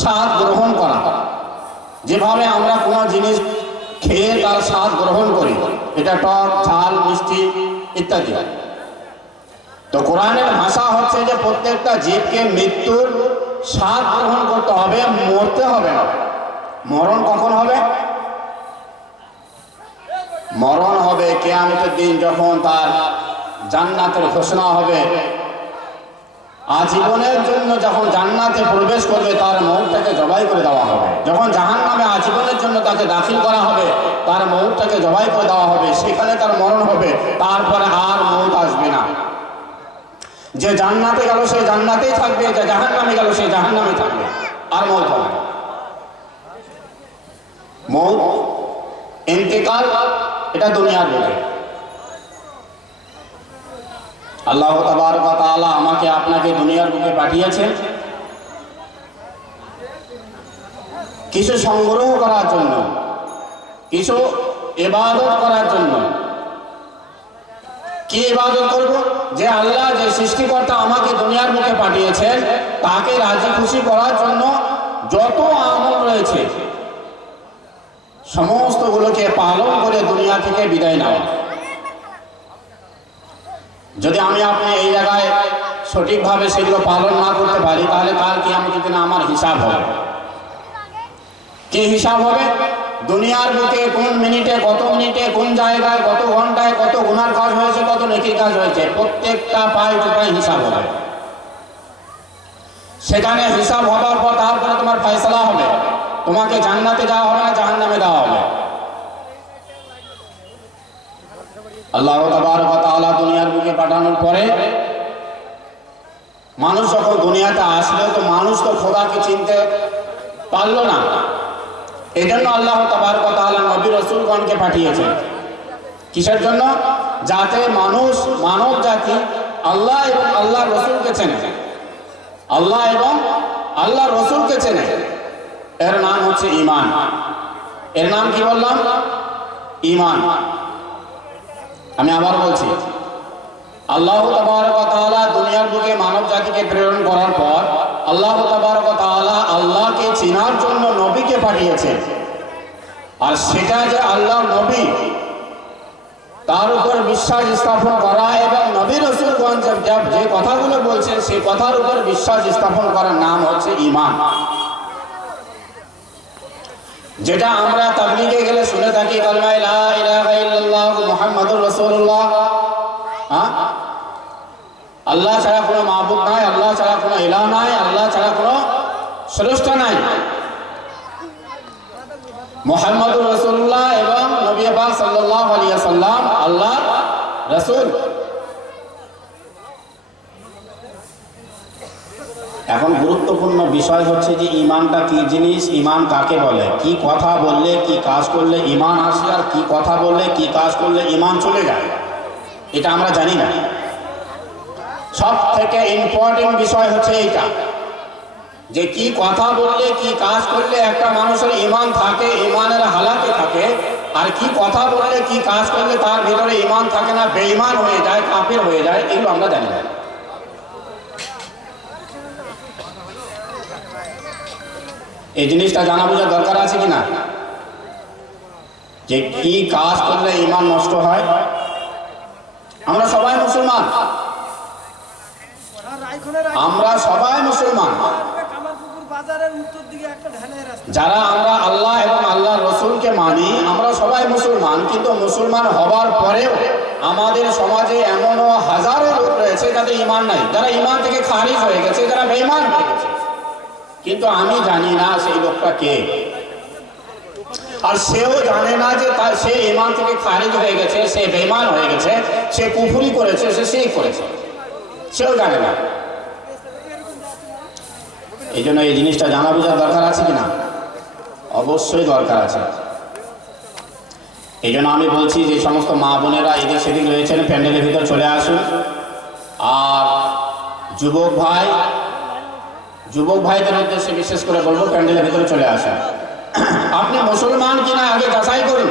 স্বাদ গ্রহণ করা। যেভাবে আমরা কোনো জিনিস খেয়ে তার স্বাদ গ্রহণ করি, এটা টক, ঝাল, মিষ্টি ইত্যাদি। তো কোরআনের ভাষা হচ্ছে যে প্রত্যেকটা জীবকে মৃত্যুর স্বাদ গ্রহণ করতে হবে, মরতে হবে না। মরণ কখন হবে? মরণ হবে কিয়ামতের দিন, যখন তার জান্নাতের ঘোষণা হবে। আজীবনের জন্য যখন জান্নাতে প্রবেশ করবে তার মৌতটাকে জবাই করে দেওয়া হবে। যখন জাহান্নামে আজীবনের জন্য তাকে দাখিল করা হবে, তার মৌতটাকে জবাই করে দেওয়া হবে, সেখানে তার মরণ হবে, তারপরে আর মৌত আসবে না। যে জান্নাতে গেল সে জান্নাতেই থাকবে, যে জাহান্নামে গেল সে জাহান্নামে থাকবে, আর মৌত হবে না। মৌত, ইন্তেকাল, এটা দুনিয়ার বুকে। আল্লাহ তাবারক ওয়া তাআলা আমাকে আপনাকে দুনিয়ার বুকে পাঠিয়েছেন কিছু সংগ্রহ করার জন্য, কিছু ইবাদত করার জন্য। কি ইবাদত করব? যে আল্লাহ, যে সৃষ্টিকর্তা আমাকে দুনিয়ার বুকে পাঠিয়েছেন, তাকে রাজি খুশি করার জন্য যত আমল রয়েছে সমস্তগুলোকে পালন করে দুনিয়া থেকে বিদায় নেওয়া। যদি আমি আপনি এই জায়গায় সঠিকভাবে সেগুলো পালন না করতে পারি, তাহলে কাল কিয়ামতের দিনে আমার হিসাব হবে। কি হিসাব হবে? দুনিয়ার বুকে কোন মিনিটে, কত মিনিটে, কোন জায়গায়, কত ঘন্টায় কত গুনার কাজ হয়েছে, কত নেকির কাজ হয়েছে, প্রত্যেকটা পায় টুপায় হিসাব হবে। সেখানে হিসাব হওয়ার পর তারপরে তোমার ফয়সালা হবে, তোমাকে জান্নাতে যাওয়া হবে না জাহান্নামে দেওয়া হবে। আল্লাহ তাবারক ওয়া তাআলা দুনিয়ার বুকে পাঠানোর পরে মানুষ যখন দুনিয়াতে আসলো, তো মানুষ তো খোদাকে চিনতে পারলো না। এই জন্য আল্লাহ তাবারক ওয়া তাআলা নবী রাসূলগণকে পাঠিয়েছেন। কিসের জন্য? যাতে মানুষ, মানব জাতি আল্লাহ এবং আল্লাহ রসুলকে চেনে, আল্লাহ এবং আল্লাহ রসুলকে চেনে। এর নাম হচ্ছে ঈমান। এর নাম কি বললাম? ঈমান। আমি আবার বলছি, আল্লাহ তাবারক ওয়া তাআলা দুনিয়ার বুকে মানব জাতিকে প্রেরণ করার পর আল্লাহ তাবারক ওয়া তাআলা আল্লাহকে চেনার জন্য নবীকে পাঠিয়েছেন। আর সেটা যে আল্লাহ নবী, তার উপর বিশ্বাস স্থাপন করা এবং নবী রাসূলগণ যে কথাগুলো বলছেন সেই কথার উপর বিশ্বাস স্থাপন করার নাম হচ্ছে ঈমান। যেটা আমরা তাবলীগে গেলে শুনে থাকি, কালিমা লা ইলাহা ইল্লাল্লাহ মুহাম্মাদুর রাসূলুল্লাহ। আল্লাহ ছাড়া কোনো মাবুদ নাই, আল্লাহ ছাড়া কোনো ইলাহ নাই, আল্লাহ ছাড়া কোনো স্রষ্টা নাই। মুহাম্মাদুর রাসূলুল্লাহ এবং নবী পাক সাল্লাল্লাহু আলাইহি ওয়াসাল্লাম আল্লাহর রাসূল। এখন গুরুত্বপূর্ণ বিষয় হচ্ছে যে ঈমানটা কি জিনিস, ঈমান কাকে বলে, কি কথা বললে, কি কাজ করলে ঈমান আসে, আর কি কথা বললে, কি কাজ করলে ঈমান চলে যায়, এটা আমরা জানি না। সব থেকে ইম্পর্টেন্ট বিষয় হচ্ছে এইটা, যে কি কথা বললে, কি কাজ করলে একটা মানুষের ঈমান থাকে, ঈমানের হালাতে থাকে, আর কি কথা বললে, কি কাজ করলে তার ভিতরে ঈমান থাকে না, বেঈমান হয়ে যায়, কাফের হয়ে যায়, এগুলো আমরা জানি না। এই জিনিসটা জানা বোঝার দরকার আছে কিনা, যে কি কাজ করলে ঈমান নষ্ট হয়। আমরা সবাই মুসলমান, আমরা সবাই মুসলমান। যারা আমরা আল্লাহ এবং আল্লাহ রসুলকে মানি, আমরা সবাই মুসলমান। কিন্তু মুসলমান হবার পরেও আমাদের সমাজে এমনও হাজারো লোক রয়েছে যাদের ঈমান নাই, যারা ঈমান থেকে খারিজ হয়ে গেছে, যারা বেঈমান হয়ে গেছে। কিন্তু আমি জানি না সেই লোকটা কে, আর সেও জানে না যে সে ঈমান থেকে খারিজ হয়ে গেছে, সে বেঈমান হয়ে গেছে, সে কুফরি করেছে, সে শিরক করেছে, সেও জানে না। এই জন্য এই জিনিসটা জানা বোঝার দরকার আছে কিনা? অবশ্যই দরকার আছে। এই জন্য আমি বলছি যে সমস্ত মা বোনেরা এদিক সেদিক রয়েছেন, প্যান্ডেলের ভিতর চলে আসুন। আর যুবক ভাইদের উদ্দেশ্যে বিশেষ করে বলবো, প্যান্ডেলের ভিতরে চলে আসুন। আপনি মুসলমান কিনা আগে যাচাই করুন।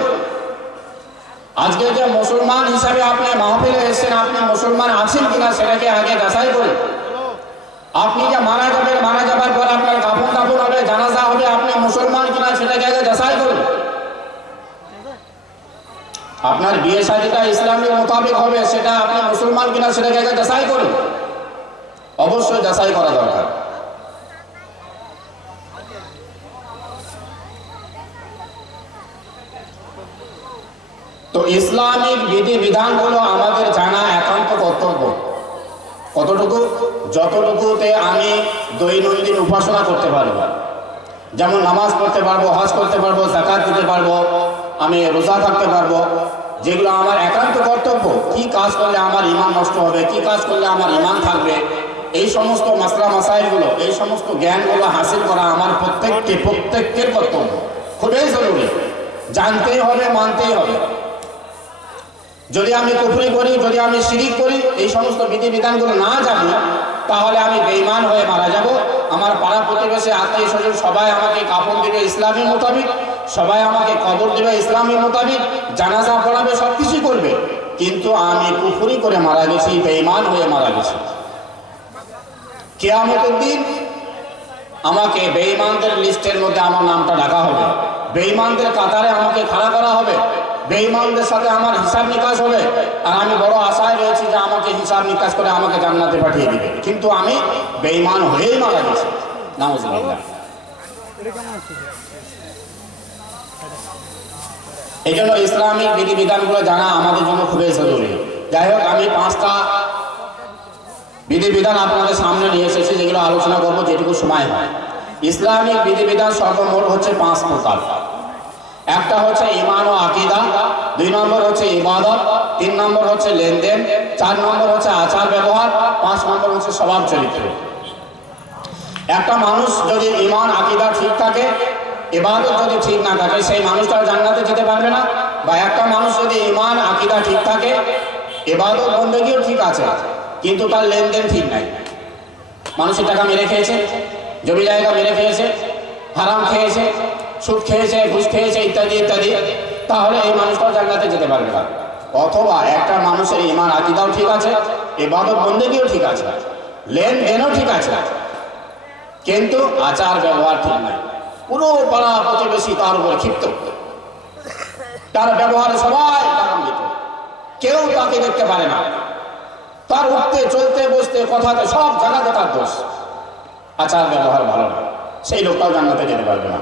আজকে যে মুসলমান হিসাবে আপনি মাহফিলে এসেছেন, আপনি মুসলমান আছেন কিনা সেটাকে আগে যাচাই করুন। আপনি যে মারা যাবেন, মারা যাবার পর আপনার কাফন দাফন হবে, জানাজা আপনার বিয়ে শাদীটা ইসলামের মোতাবেক হবে, সেটা আপনি মুসলমান কিনা সেটাকে আগে যাচাই করুন। অবশ্যই যাচাই করা দরকার। তো ইসলামিক বিধি বিধানগুলো আমাদের জানা একান্ত কর্তব্য। কতটুকু? যতটুকুতে আমি দৈনন্দিন উপাসনা করতে পারবো, যেমন নামাজ পড়তে পারবো, হজ করতে পারবো, যাকাত দিতে পারবো, আমি রোজা থাকতে পারবো, যেগুলো আমার একান্ত কর্তব্য। কি কাজ করলে আমার ঈমান নষ্ট হবে, কি কাজ করলে আমার ঈমান থাকবে, এই সমস্ত মাসলা মাসাইলগুলো, এই সমস্ত জ্ঞানগুলো হাসিল করা আমার প্রত্যেকের কর্তব্য, খুবই জরুরি। জানতেই হবে, মানতেই হবে। যদি আমি কুফরি করি, যদি আমি শিরিক করি, এই সমস্ত বিধিবিধানগুলো না জানি, তাহলে আমি বেঈমান হয়ে মারা যাব। আমার পাড়া প্রতিবেশী আত্মীয় স্বজন সবাই আমাকে কাফন দেবে ইসলামী মোতাবিক, সবাই আমাকে কবর দেবে ইসলামী মোতাবিক, জানাজা পড়াবে, সব কিছুই করবে, কিন্তু আমি কুফরি করে মারা গেছি, বেঈমান হয়ে মারা গেছি। কিয়ামতের দিন আমাকে বেঈমানদের লিস্টের মধ্যে আমার নামটা ডাকা হবে, বেঈমানদের কাতারে আমাকে খাড়া করা হবে, বেঈমানদের সাথে আমার হিসাব নিকাশ হবে। আর আমি বড় আশায় রয়েছি যে আমাকে হিসাব নিকাশ করে আমাকে জান্নাতে পাঠিয়ে দিবে, কিন্তু আমি বেঈমান হয়েই মারা গেছি। নাউজুবিল্লাহ। এই জন্য ইসলামিক বিধিবিধানগুলো জানা আমাদের জন্য খুবই জরুরি। যাই হোক, আমি 5টা বিধিবিধান আপনাদের সামনে নিয়ে এসেছি, যেগুলো আলোচনা করবো যেটুকু সময় হয়। ইসলামিক বিধিবিধান সর্বমোট হচ্ছে 5 প্রকার। একটা হচ্ছে ঈমান ও আকীদা, 2 নম্বর হচ্ছে ইবাদত, 3 নম্বর হচ্ছে লেনদেন, 4 নম্বর হচ্ছে আচার ব্যবহার, 5 নম্বর হচ্ছে স্বভাব চরিত্র। একটা মানুষ যদি ঈমান আকীদা ঠিক থাকে, ইবাদত যদি ঠিক না থাকে, সেই মানুষটা জান্নাতে যেতে পারবে না। বা একটা মানুষ যদি ঈমান আকীদা ঠিক থাকে, ইবাদত বন্দেগীও ঠিক আছে, কিন্তু তার লেনদেন ঠিক নাই, মানুষের টাকা মেরে খেয়েছে, জমি জায়গা মেরে খেয়েছে, হারাম খেয়েছে, সুদ খেয়েছে, ঘুষ খেয়েছে, ইত্যাদি ইত্যাদি, তাহলে এই মানুষটাও জান্নাতে যেতে পারবে না। অথবা একটা মানুষের ঈমান আকীদাও ঠিক আছে, ইবাদত বন্দেগীও ঠিক আছে, লেনদেনও ঠিক আছে, কিন্তু আচার ব্যবহার ঠিক নাই। পুরো পাড়া প্রতিবেশী তার উপরে ক্ষিপ্ত, তার ব্যবহারে সবাই আনন্দিত, কেউ তাকে দেখতে পারে না, তার উঠতে চলতে বসতে কথাতে সব জায়গাতে তার দোষ, আচার ব্যবহার ভালো না, সেই লোকটাও জান্নাতে যেতে পারবে না।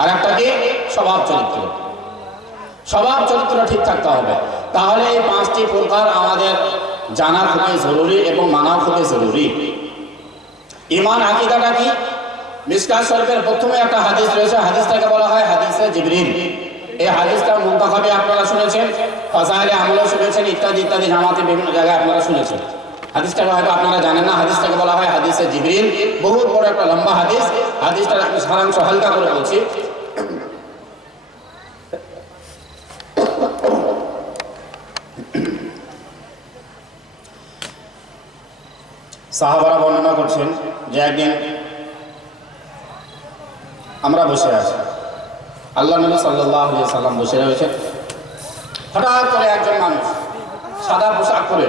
আর একটা কি? স্বভাব চরিত্র। স্বভাব চরিত্র ঠিক থাকতে হবে। তাহলে এই 5টি প্রকার আমাদের জানা খুবই জরুরি এবং মানা খুবই জরুরি। ঈমান আকীদাটা কি? মিশকাত শরীফের প্রথমে একটা হাদিস রয়েছে, হাদিসটাকে বলা হয় হাদিসে জিবরিল। এই হাদিসটা মুনতাখাবে আপনারা শুনেছেন, ফাজাইলে আমলও শুনেছেন, ইত্যাদি ইত্যাদি জামাতে বিভিন্ন জায়গায় আপনারা শুনেছেন। হাদিসটাকে হয়তো আপনারা জানেন না, হাদিসটাকে বলা হয় হাদিসে জিবরিল। বহুত বড় একটা লম্বা হাদিস। হাদিসটার আমি সারাংশ হালকা করে বলছি। সাহাবারা বর্ণনা করছেন যে একদিন আমরা বসে আছি, আল্লাহ নবী সাল্লাল্লাহু আলাইহি সাল্লাম বসে রয়েছে, হঠাৎ করে একজন মানুষ সাদা পোশাক পরে,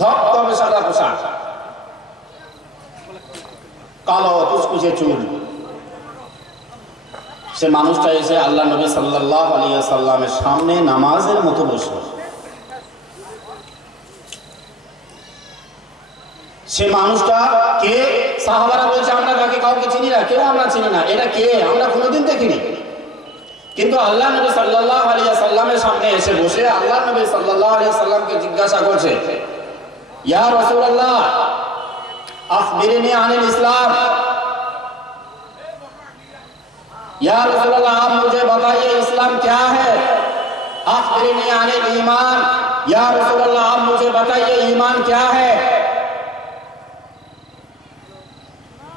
ধবধবে সাদা পোশাক, কালো কুচকুচে চুল, সে মানুষটা এসে আল্লাহ নবী সাল্লাল্লাহু আলাইহি সাল্লামের সামনে নামাজের মতো বসে। সে মানুষটা কে? সাহাবারা বলছে আমরা তাকে কাউকে চিনি না, কেউ আমরা চিনি না, এটা কে? আমরা কোনোদিন দেখিনি। কিন্তু আল্লাহ নবী সাল্লাল্লাহু আলাইহি সাল্লামের সামনে এসে বসে আল্লাহ নবী সাল্লাল্লাহু আলাইহি সাল্লামকে জিজ্ঞাসা করছে, ইয়া রাসূলুল্লাহ আখবিরনি আনিল ইসলাম, या रसूल अल्लाह आप मुझे बताइए इस्लाम क्या है। अखबिरनी अनिल ईमान, या रसूल अल्लाह आप मुझे बताइए ईमान क्या है।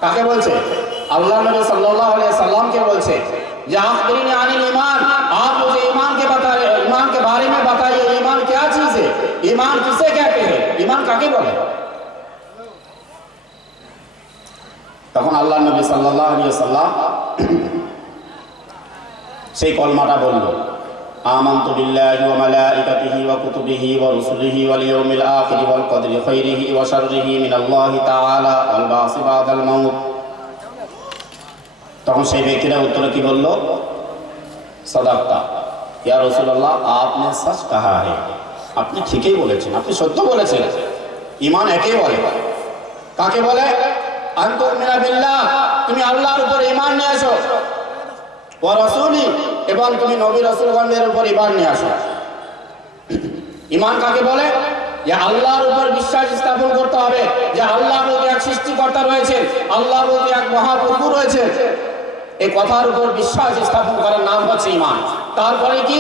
কাকে বলছে? আল্লাহ নবী সাল্লাল্লাহু আলাইহি সাল্লাম কে বলছে যে अखबिरनी अनिल ईमान, आप मुझे ईमान के बताइए, ईमान के बारे में बताइए, ईमान क्या चीज है, ईमान किसे कहते हैं, ईमान কাকে বলে। তখন আল্লাহ নবী সাল্লাল্লাহু আলাইহি সাল্লাম সেই কলমাটা বলল, আমানতু বিল্লাহি ওয়া মালাইকাতিহি ওয়া কুতুবিহি ওয়া রুসুলিহি ওয়াল ইয়াউমিল আখির ওয়াল কদরি খাইরিহি ওয়া শাররিহি মিনাল্লাহি তাআলা ওয়াল বাসি বাদাল মাউত। তখন সেই ব্যক্তিরা উত্তরে কি বলল? সাদাক্তা, ইয়া রাসূলুল্লাহ আপনি সচ কাহা হে, আপনি ঠিকই বলেছেন, আপনি সত্য বলেছেন। ঈমান একে বলে, কাকে বলে? আন তুমিনা বিল্লাহ, তুমি আল্লাহর উপর ঈমান নিয়ে আসো, ওয়া রাসূলি, এবং তুমি নবী রাসূলগণের উপর ঈমান নিয়ে আসো। ঈমান কাকে বলে? যে আল্লাহর উপর বিশ্বাস স্থাপন করতে হবে যে আল্লাহ বলতে এক সৃষ্টিকর্তা রয়েছেন, আল্লাহ বলতে এক মহাপ্রভু রয়েছেন। এই কথার উপর বিশ্বাস স্থাপন করার নাম হচ্ছে ঈমান। তারপরে কি?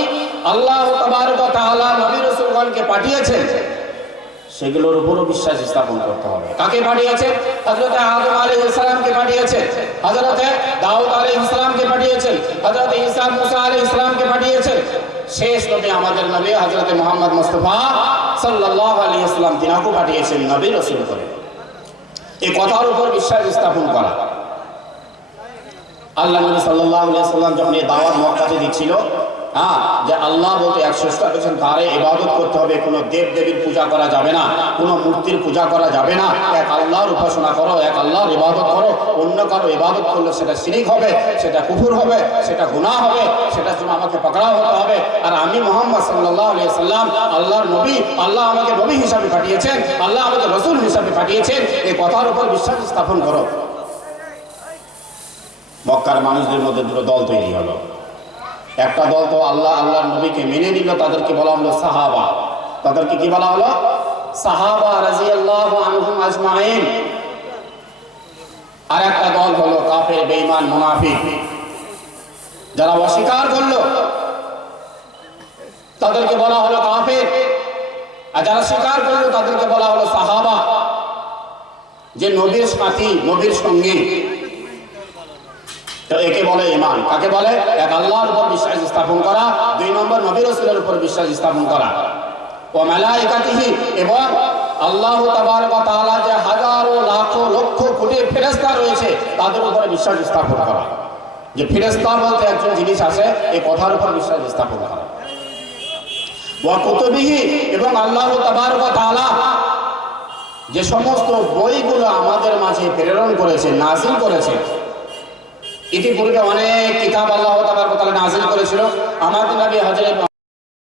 আল্লাহ তাবারক ওয়া তাআলা নবী রাসূলগণকে পাঠিয়েছেন, সেগুলোর উপরও বিশ্বাস স্থাপন করতে হবে। কাকে পাঠিয়েছেন? হযরত আদম আলাইহিস সালামকে পাঠিয়েছেন, হযরত দাউদ আলাইহিস সালামকে পাঠিয়েছেন, হযরত ঈসা মুসা আলাইহিস সালামকে পাঠিয়েছেন। শেষ নবী আমাদের নবী হযরত মুহাম্মদ মুস্তাফা সাল্লাল্লাহু আলাইহি ওয়াসাল্লাম তিনাকে পাঠিয়েছেন নবী রাসূল করে। এই কথার উপর বিশ্বাস স্থাপন করা। আল্লাহ নবী সাল্লাল্লাহু আলাইহি ওয়াসাল্লাম যখন এই দাওয়াত মক্কাতে দিচ্ছিল, যে আল্লাহ বলতে এক স্রষ্টা রয়েছেন, তারে ইবাদত করতে হবে, কোনো দেব দেবীর পূজা করা যাবে না, কোনো মূর্তির পূজা করা যাবে না, এক আল্লাহর উপাসনা করো, এক আল্লাহর ইবাদত করো। অন্য কারো ইবাদত করলে সেটা শিরক হবে, সেটা কুফর হবে, সেটা গুনাহ হবে, সেটার জন্য আমাকে পাকড়াও হতে হবে। আর আমি মুহাম্মদ সাল্লাল্লাহু আলাইহি ওয়াসাল্লাম আল্লাহর নবী, আল্লাহ আমাকে নবী হিসাবে পাঠিয়েছেন, আল্লাহ আমাকে রাসূল হিসাবে পাঠিয়েছেন, এই কথার উপর বিশ্বাস স্থাপন করো। মক্কার মানুষদের মধ্যে দুটো দল তৈরি হলো। একটা দল তো আল্লাহর নবীকে মেনে নিল, তাদেরকে বলা হলো সাহাবা। তাদেরকে কি বলা হলো? সাহাবা রাদিয়াল্লাহু আনহুম আজমাইন। আর একটা দল হলো কাফের, বেঈমান, মুনাফিক, যারা অস্বীকার করলো, তাদেরকে বলা হলো কাফের। আর যারা স্বীকার করলো তাদেরকে বলা হলো সাহাবা, যে নবীর সাথী, নবীর সঙ্গী। তো একে বলে ঈমান। কাকে বলে? এক আল্লাহর উপর বিশ্বাস স্থাপন করা, দুই নম্বর নবী রাসূলের উপর বিশ্বাস স্থাপন করা, ও মালায়েকাতিহি, এবং আল্লাহ তাবারক ওয়া তাআলা যে হাজারো লাখো লক্ষ কোটি ফেরেশতা রয়েছে তাদের উপরে বিশ্বাস স্থাপন করা। যে ফেরেশতা বলতে একজন জিনিস আছে, এই কথার উপর বিশ্বাস স্থাপন করা। ওয়া কুতুবিহি, এবং আল্লাহ তাবারক ওয়া তাআলা যে সমস্ত বইগুলো আমাদের মাঝে প্রেরণ করেছে, নাযিল করেছে। ইতিপূর্বে অনেক কিতাব আল্লাহ তাবারক ওয়া তাআলা নাযিল করেছিল। আমাদের নবী হযরত